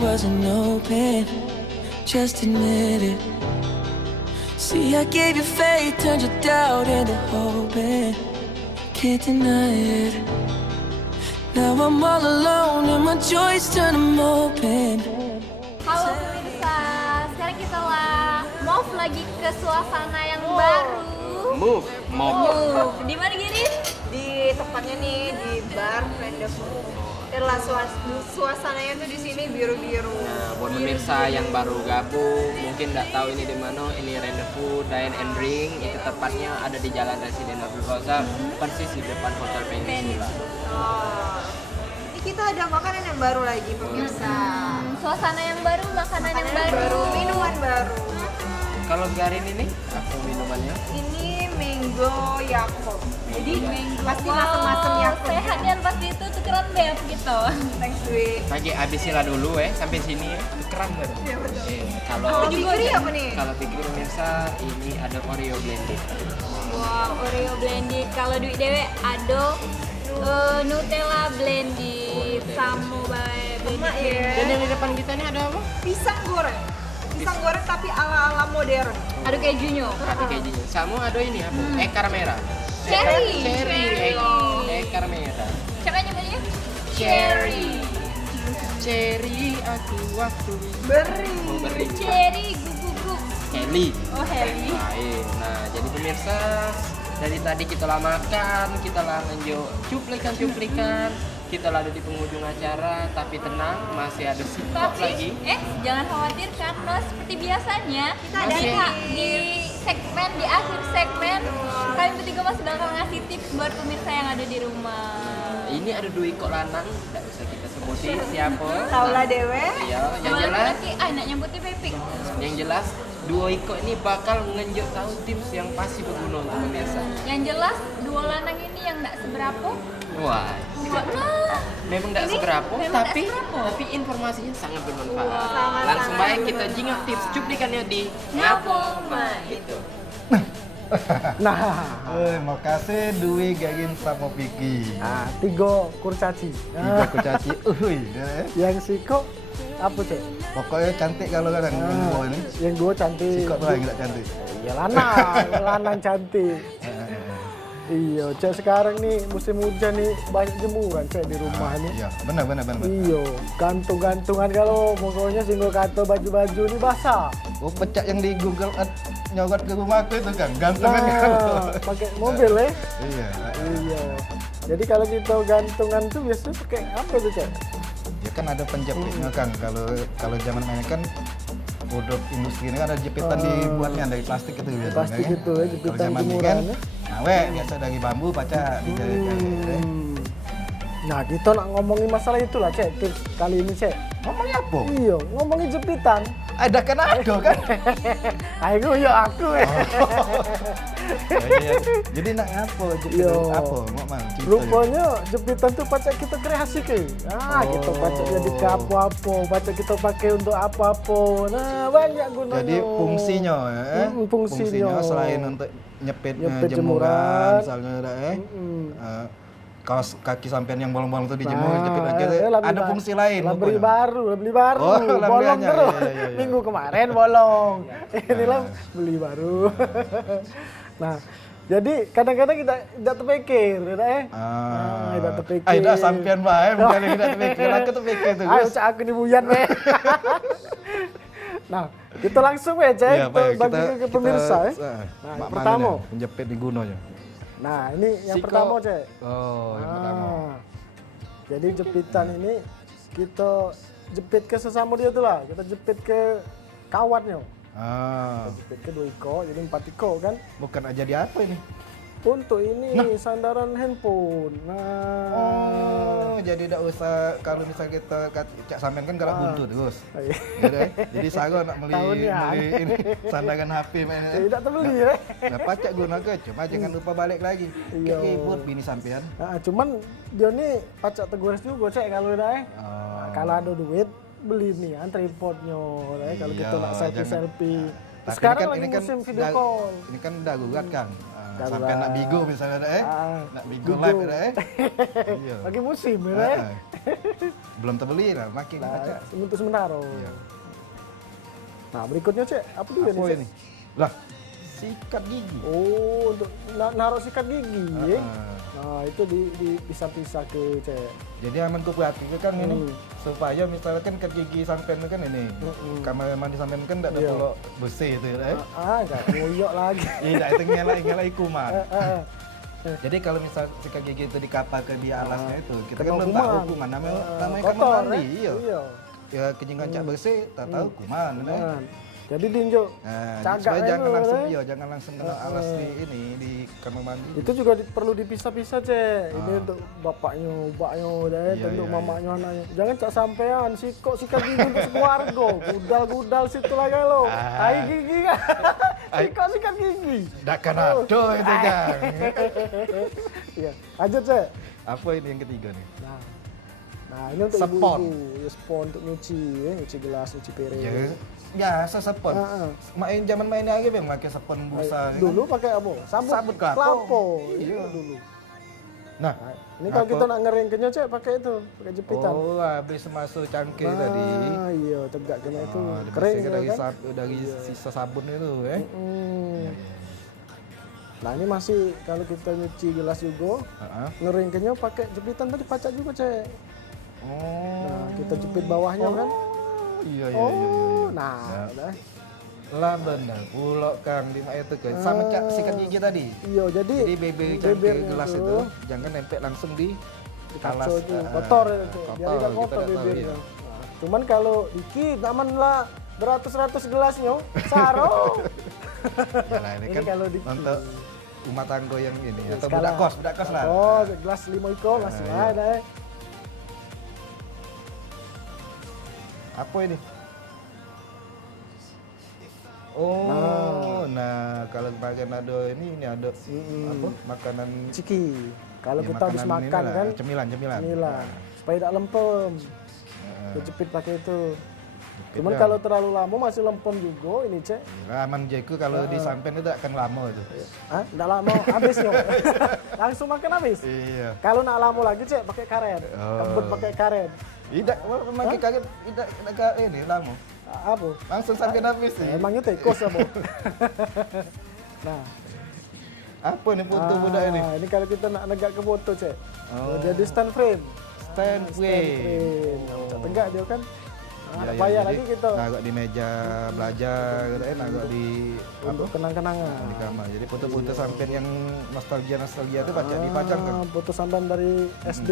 Wasn't open, just admit it. See, I gave you faith, turned your doubt into hope, and can't deny it. Now I'm all alone and my joys turn them open. Halo pemirsa, sekarang kita move lagi ke suasana yang baru. Move. Di mana Giri? Di tempatnya nih di bar Rendezvous. Adalah suasananya tuh di sini biru-biru. Nah, buat pemirsa yang baru gabung, mungkin nggak tahu ini di mana, ini Rendezvous Dine and Drink. Itu tepatnya ada di Jalan Residen Abdul Razak, persis di depan Hotel Peninsula. Oh. Ini kita ada makanan yang baru lagi pemirsa. Suasana yang baru, makanan yang baru, minuman baru. Kalau Garin ini apa minumannya? Ini mango Yakult. Jadi pasti masem-masem Yakult. Sehat dan pasti itu tukeran beb gitu. Thanks Dwi. Pagi habisilah dulu sampai sini tukeran baru. Iya betul. Kalau Fikri apa nih? Kalau Fikri pemirsa ini ada Oreo blended. Wow, Oreo blended. Kalau Dwi dewe ada Nutella blended, samo bae blended. Dan yang di depan kita ini ada apa? Pisang goreng. Pisang goreng tapi ala-ala modern. Ada kejunya. Ada kejunya. Sama ada ini apa? Ekar merah. Cherry. Ekar merah. Siapa nyebutnya? Cherry aku waktu Beri. Cherry gugup. Heli. Oh, Heli. Lain. Nah, jadi pemirsa, dari tadi kita lah makan, kita lah ngenjo cuplikan, kita lah ada di penghujung acara, tapi tenang, masih ada sikap lagi. Jangan khawatir karena seperti biasanya kita ada di akhir segmen kami bertiga masih bakal ngasih tips buat pemirsa yang ada di rumah. Ini ada dua ikut lanang, tidak usah kita sebutin siapa. Taulah dewe. Iya, yang jelas. Nak nyebutnya Pepik. Yang jelas dua ikut ini bakal ngenjuk tahu tips yang pasti berguna untuk pemirsa. Yang jelas dua lanang ini yang tidak seberapa. Wah, memang tidak seberapa, memang tapi informasinya sangat bermanfaat. Sangat, Langsung baik kita jingap tips cuplikannya di Ngapo Ma itu. Makasih Dwi Garin sama Piki. Tiga kurcaci. Tiga kurcaci. Yang siko apa cek? Pokoknya cantik kalau kan yang dua ini. Yang dua cantik. Sikok tuh yang tidak cantik. Iya lanang cantik. Iya, cek sekarang nih musim hujan nih banyak jemuran cek di rumah nih. Iya, benar. Iya, gantung-gantungan kalau pokoknya singgul kata baju-baju ini basah. Oh, pecah yang di Google nyogot ke rumah aku itu kan, gantungan kan. Pakai mobil ya? Iya. Iya. Jadi kalau kita gantungan tuh biasanya pakai apa tuh cek? Ya kan ada penjepitnya kan. Kalau zaman ini kan produk industri ini kan ada jepitan dibuatnya dari plastik itu biasanya. Plastik kan? itu ya, jepitan Kalau zaman ini jemuran kan, ya. biasa dari bambu pacar dijahit. Nah, kita nak ngomongin masalah itulah cek. Tips kali ini cek. Ngomongnya apa? Iya, ngomongin jepitan. Ada kan ada kan? Aku Iya. Jadi nak apa jepitan apa? Mau mana? Rupanya jepitan tuh pacak kita kreasi ke. Kita pacak jadi ke apa-apa, pacak kita pakai untuk apa-apa. Nah, banyak gunanya. Jadi fungsinya fungsinya selain untuk nyepit jemuran, misalnya kaos kaki sampean yang bolong-bolong itu dijemur, jepit lagi. Ada fungsi lain. Beli baru. Bolong terus. Iya. Minggu kemarin bolong. Inilah beli baru. Nah, jadi kadang-kadang kita tidak terpikir, tidak terpikir. Tidak sampean bae, bukan tidak terpikir. Aku terpikir tuh. Ayo cak aku dibuyan we. Nah, kita langsung ya cek, kita bagi ke pemirsa ya. Nah, pertama menjepit di gunanya. Nah, ini yang pertama cek. Yang pertama. Jadi jepitan ini kita jepit ke sesama dia tuh lah. Kita jepit ke kawatnya. Kita jepit ke 2 iko, jadi 4 iko kan. Bukan aja di apa ini? Untuk ini sandaran handphone. Jadi tidak usah kalau misalnya kita cak sampean kan gerak buntu terus. Jadi saya nak beli ini sandaran HP mainnya. Tidak terbeli ya. Nah, pacak gunakan, cuma jangan lupa balik lagi. Ribut bini sampean. Cuman dia nih pacak teguras juga cek kalau dah. Kalau ada duit beli nih tripodnya kalau Iya, kita nak jangan. selfie. Tapi Sekarang ini lagi kan musim video dah- call. Ini kan darurat kan. Darurat. Sampai nak bigo misalnya nak bigo Bigo. live Iya. Lagi musim ya. Ah, belum terbeli lah, makin Nah, aja. untuk sementara. Iya. Nah, berikutnya Cek, apa dia Apa nih? Cek? ini? Lah, sikat gigi. Oh, untuk naruh sikat gigi. Ya? Ah. Nah, itu dipisah-pisah ke Cek. Jadi aman ku perhatikan kan ini supaya misalkan sikat gigi sampean kan ini kamar mandi sampean kan tidak ada Iya. pulak bersih itu ya. Enggak ngoyok lagi. Iya, itu ngelai kuman. Jadi kalau misal sikat gigi itu dikapal ke di alasnya itu, kita kan Kena belum tahu kuman. kuman namanya kamar Kotor, mandi. ya? Iya. Ya kencing cak bersih, tak tahu kuman. Nah, jadi diunjuk Nah, cagak supaya jangan itu, langsung ya? iya, jangan langsung kena alas di kamar mandi. Itu juga perlu dipisah-pisah Cek. Ini untuk bapaknya, mbaknya, Iya, untuk iya, mamanya, anaknya. Jangan cak sampean sikat gigi untuk sekeluarga. Gudal-gudal situ lagi lo. Tai gigi kan. Sikat gigi. Dak kanado itu kan. Iya. Lanjut Cek. Apa ini yang ketiga nih? Nah, ini untuk Spon. ibu-ibu. Ya, spon untuk nyuci, nyuci gelas, nyuci piring. Ya, biasa sepon. Main zaman mainnya lagi bang pakai sepon busa. Dulu pakai apa? Sabut kelapa. Iya dulu. Nah, Ini kalau apa- kita nak ngeringkennya Cek pakai itu, pakai jepitan. Oh, habis masuk cangkir tadi. Iya, tegak kena itu. Oh, Kering dibersihkan dari, ya kan? dari sisa sabun itu Hmm. Nah, ini masih kalau kita nyuci gelas juga, Heeh. ngeringkennya pakai jepitan tadi pacak juga Cek. Oh. Nah, kita jepit bawahnya kan. Iya, iya, Oh, iya, iya. nah, udah. Lah benar, pulok Kang di itu kan. Sama cak sikat gigi tadi. Iya, jadi Jadi bibir cangkir bibirnya gelas itu itu jangan nempel langsung di kaca alas. itu kotor itu. Biar Kotor, tidak kita kotor tidak tahu, bibirnya. iya. Nah, cuman kalau dikit aman lah beratus-ratus gelasnya saro. Yalah, ini Ini kan kalau dikit. untuk rumah tangga yang ini atau Skala. budak kos lah. Oh, gelas 5 iko masih iya. ada. Apa ini? Oh, nah kalau bagian ada ini ada apa? Makanan Ciki. Kalau ya, kita habis makanan makan inilah, kan cemilan. cemilan supaya tidak lempem. Heeh. Kita jepit pakai itu. Jepit Cuman ya. kalau terlalu lama masih lempem juga ini Cek. Ya, aman jeku kalau di sampean itu akan lama itu. Hah? Tidak lama habis yo. Langsung makan habis. Iya. Kalau nak lama lagi Cek pakai karet. Oh. Kebut pakai karet. Tidak, pakai kaget tidak ini lama. Apa? Langsung sampai habis sih. Emangnya tekos apa? Nah, Apa nih foto budak ini? ini kalau kita nak negak ke foto Cek. Oh. Jadi stand frame. Stand frame. Frame. Tegak dia kan. Nah, Iya, iya, bayar jadi lagi kita naruh di meja belajar, naruh di untuk apa? kenang-kenangan. Di kamar. Jadi foto-foto sampean yang nostalgia itu baca dipajang kan. Foto sampean dari SD,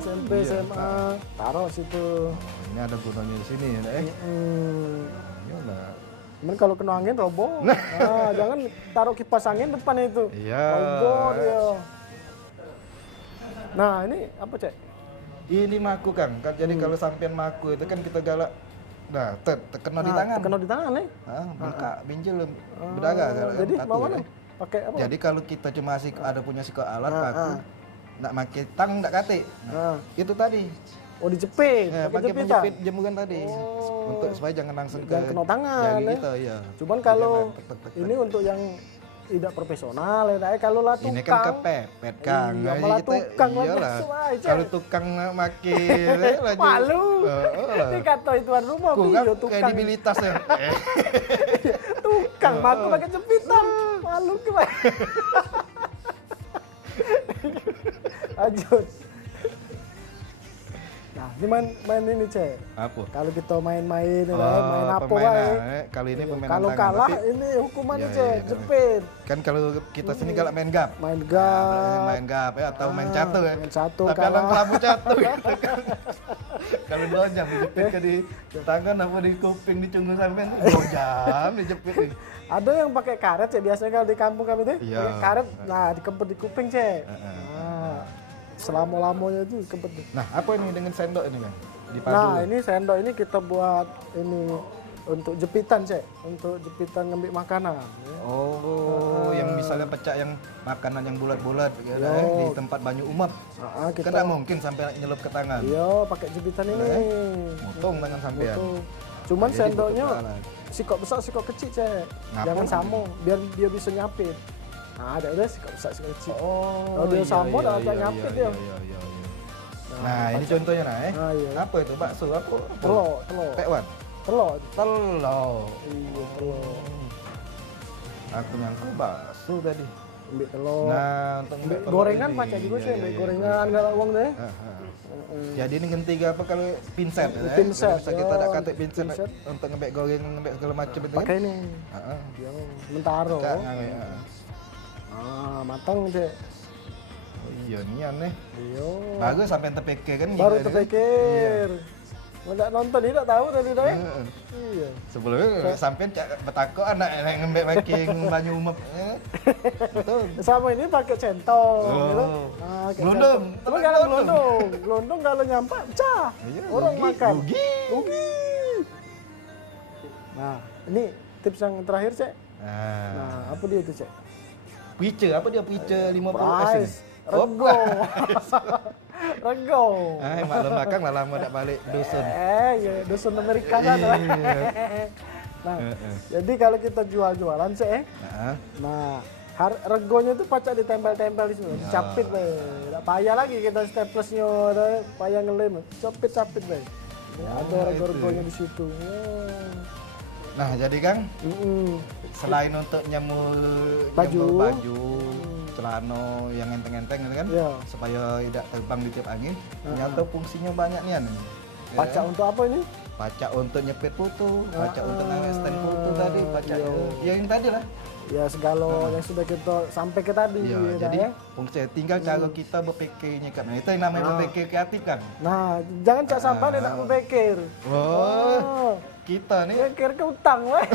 SMP, Iya. SMA, taruh situ. Oh, ini ada gunanya di sini ya, Ya lah. Cuman kalau kena angin roboh. Nah, jangan taruh kipas angin depan itu. Iya. Roboh dia. Nah, ini apa Cek? Ini maku Kang. Kan jadi kalau sampean maku itu kan kita galak. Nah, terkena di tangan. Terkena di tangan nih. Bengkak, binjil, berdarah galak. Jadi kan, mau tato, mana? ya. Pakai apa? Jadi kalau kita cuma ada punya siko alat paku, nak pakai tang ndak kate. Nah. Itu tadi. Oh, dijepit. Ya, pakai pakai jepitan. penjepit jemuran tadi. Untuk supaya jangan langsung Jangan kena tangan, jari ya. kita, iya. Cuman kalau Jangan tek. ini untuk yang tidak profesional ya, kalau lah tukang. Ini kan kepepet Kang. Iya, Jadi malah tukang lah iyalah. masuk aja. Kalau tukang makin Malu. Ini kata tuan rumah kurang bio tukang. kredibilitasnya. Tukang aku pakai jepitan. Malu ke. Lanjut. Nah, ini main ini Cek. Apa? Kalau kita main-main, main apa permainan, wae. Kali ini permainan Kalau tangan, kalah tapi ini hukumannya Iya, Cek, iya. jepit. kan kalau kita sini galak main gap. Main Nah, gap. main gap ya atau main catur ya. Main catur Tapi kalah. alang kelabu catur gitu kan. Kalau 2 jam dijepit ke di tangan apa di kuping di cunggung sampean 2 jam dijepit nih. Ada yang pakai karet Cek, biasanya kalau di kampung kami tuh Iya. pakai karet, nah dikempet di kuping Cek. Nah, selama-lamanya itu dikempet. Nah, apa ini dengan sendok ini, Bang? Dipadu. Nah, ini sendok ini kita buat ini untuk jepitan cek, untuk jepitan ngambil makanan. Ya. Oh, yang misalnya pecah yang makanan yang bulat-bulat ya, di tempat banyu umap. Kita Kan nggak mungkin sampai nyelup ke tangan. Iya, pakai jepitan ini. Motong tangan sampean. Cuman Jadi sendoknya diputar. sikok besar, sikok kecil cek. Ngapa? Jangan sama, biar dia bisa nyapit. Nah, ada sikok besar, sikok kecil. Oh, Kalau dia iya, sama, iya, agak iya, nyapit iya, dia. iya, iya. Nah, ini contohnya nah, Nah, iya. Apa itu bakso? Apa? Telur. Tekwan. Telur. Telur. Iya, telur. Aku nyangka bakso tadi. Ambil telur. Nah, untuk Ambil telur gorengan ini. pakai juga Iya, sih, iya, ambil iya, gorengan iya. galak uang deh. Jadi ini ketiga apa kalau pinset ya? Pinset, Bisa kita ya. ada kata pinset Pinset. untuk ngebek goreng, ngebek segala macam itu Pakai kan? ini. Heeh. Yang mentaro. Cak ngambil. Heeh. Ah, matang cek. Oh, iya nian nih. Iya. Bagus sampai terpikir kan? Baru gila, kan? terpikir. Nggak nonton, tidak tahu tadi dah. Heeh. Iya. Sebelumnya sampai cak betakok anak yang ngembek baking banyu umep. Ya. Betul. Sama ini pakai centong, Oh. gitu. Nah, kayak Gelondong. centong. Tapi kalau gelondong, gelondong kalau nyampak pecah. Iya, Orang rugi, makan. rugi. Nah, ini tips yang terakhir cek. Nah, Nah, apa dia itu cek? pice apa dia pice 50 S ini? Price, rego, rego. Maklum makan lah lama tak balik dusun. Ya dusun Amerika kan. Iya. Nah, jadi kalau kita jual-jualan cek, Nah, nah regonya itu pacak ditempel-tempel di sini, dicapit deh. Tidak payah lagi kita staplesnya, payah ngelem, capit-capit deh. Ada rego-regonya di situ. nah jadi Kang, selain untuk nyemur baju, celana yang enteng-enteng gitu kan, Iya. supaya tidak terbang di tiap angin, ternyata fungsinya banyak nih. Pacak untuk apa ini? Pacak untuk nyepit foto, pacak untuk nangis stand foto tadi, pacak ya yang tadi lah. Ya segala yang sudah kita sampai ke tadi. Iya, ya, jadi ya. fungsi tinggal cara kita berpikirnya kan. Nah, itu yang namanya berpikir kreatif kan. Nah, jangan cak sampai nih tak berpikir. Wah, kita nih Pikir ke utang, weh.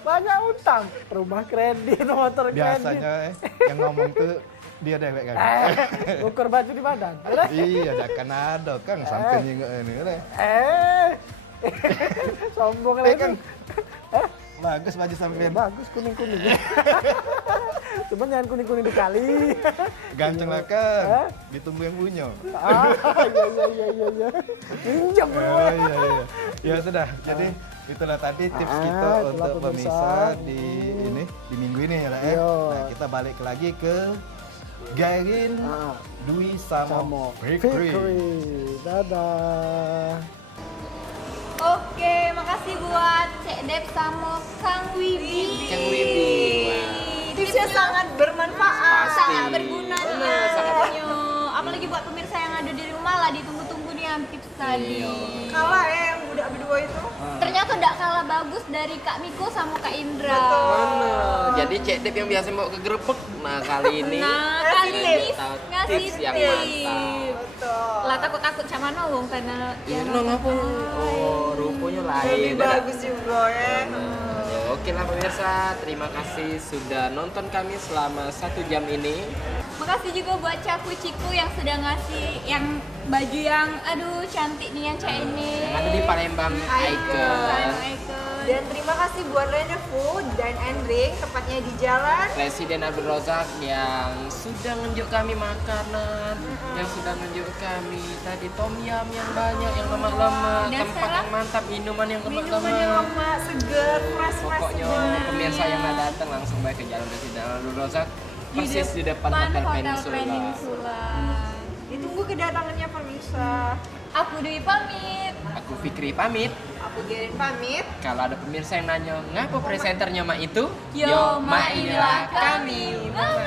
Banyak utang. Rumah kredit, motor kredit. biasanya yang ngomong tuh dia dewek kan. Ukur baju di badan. Iya, ada kan ada Kang sampai nyinggung ini kan. Sombong Eh lagi. Kang, bagus baju sampean. Bagus kuning-kuning. Cuman jangan kuning-kuning dikali. Ganteng lah Kang. Ditunggu yang punya. Iya. Pinjam Oh, bro. iya. Ya sudah. Jadi itulah tadi tips kita itulah untuk pemirsa. pemirsa di ini di minggu ini ya. Lah, ya. Iya. Nah, kita balik lagi ke Gairin Dwi Samo Fikri. Dadah. Oke, makasih buat Cek Dep sama Kang Wibi. Kang Wibi. Tipsnya sangat bermanfaat. Sangat berguna nih Bener, ya. sangat Pokoknya. Apalagi buat pemirsa yang ada di rumah lah, ditunggu-tunggu nih yang tips tadi. Kalah ya yang udah berdua itu. Ternyata tidak kalah bagus dari Kak Miko sama Kak Indra. Mana? Jadi Cek Dep yang biasa mau ke grebek. Nah, kali ini Nah, kali ini tahu ngasih tips yang tips. mantap. Betul. Lah takut-takut sama wong karena Ya, ngapa? Oh, rupanya lain. Lebih bagus juga ya. Ya, oke lah pemirsa, terima kasih sudah nonton kami selama 1 jam ini. Makasih juga buat Caku Ciku yang sudah ngasih yang baju yang aduh cantik nih yang Cak ini. Yang ada di Palembang Icon. Dan terima kasih buat Rene Food dan Drink, tepatnya di jalan. Presiden Abdul Razak yang sudah nunjuk kami makanan, yang sudah nunjuk kami tadi tom yum yang banyak, yang lemak-lemak, Dan tempat sekarang yang mantap, minuman yang Minuman yang lemak-lemak. lemak, seger, fresh. Pokoknya pemirsa yang mau datang langsung baik ke Jalan Presiden Abdul Razak, persis di depan Hotel Peninsula. Ditunggu kedatangannya pemirsa. Aku Dewi pamit. Aku Fikri pamit. Aku Gerin pamit. Kalau ada pemirsa yang nanya, ngapa presenternya Mak itu? Yo, Mak inilah kami. Bye.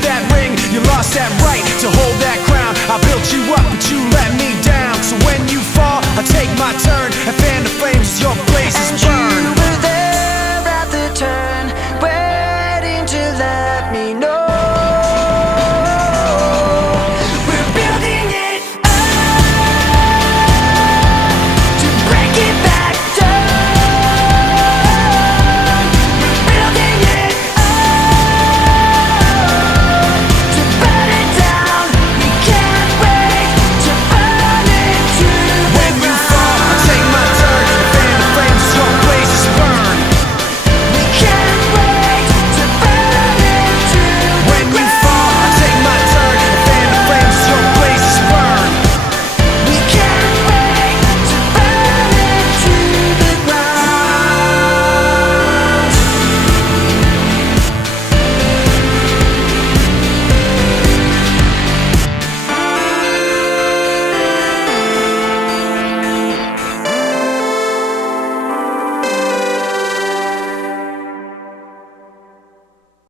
lost that ring, you lost that right to hold that crown. I built you up, but you let me down. So when you fall, I take my turn and fan the flames as your blazes burn.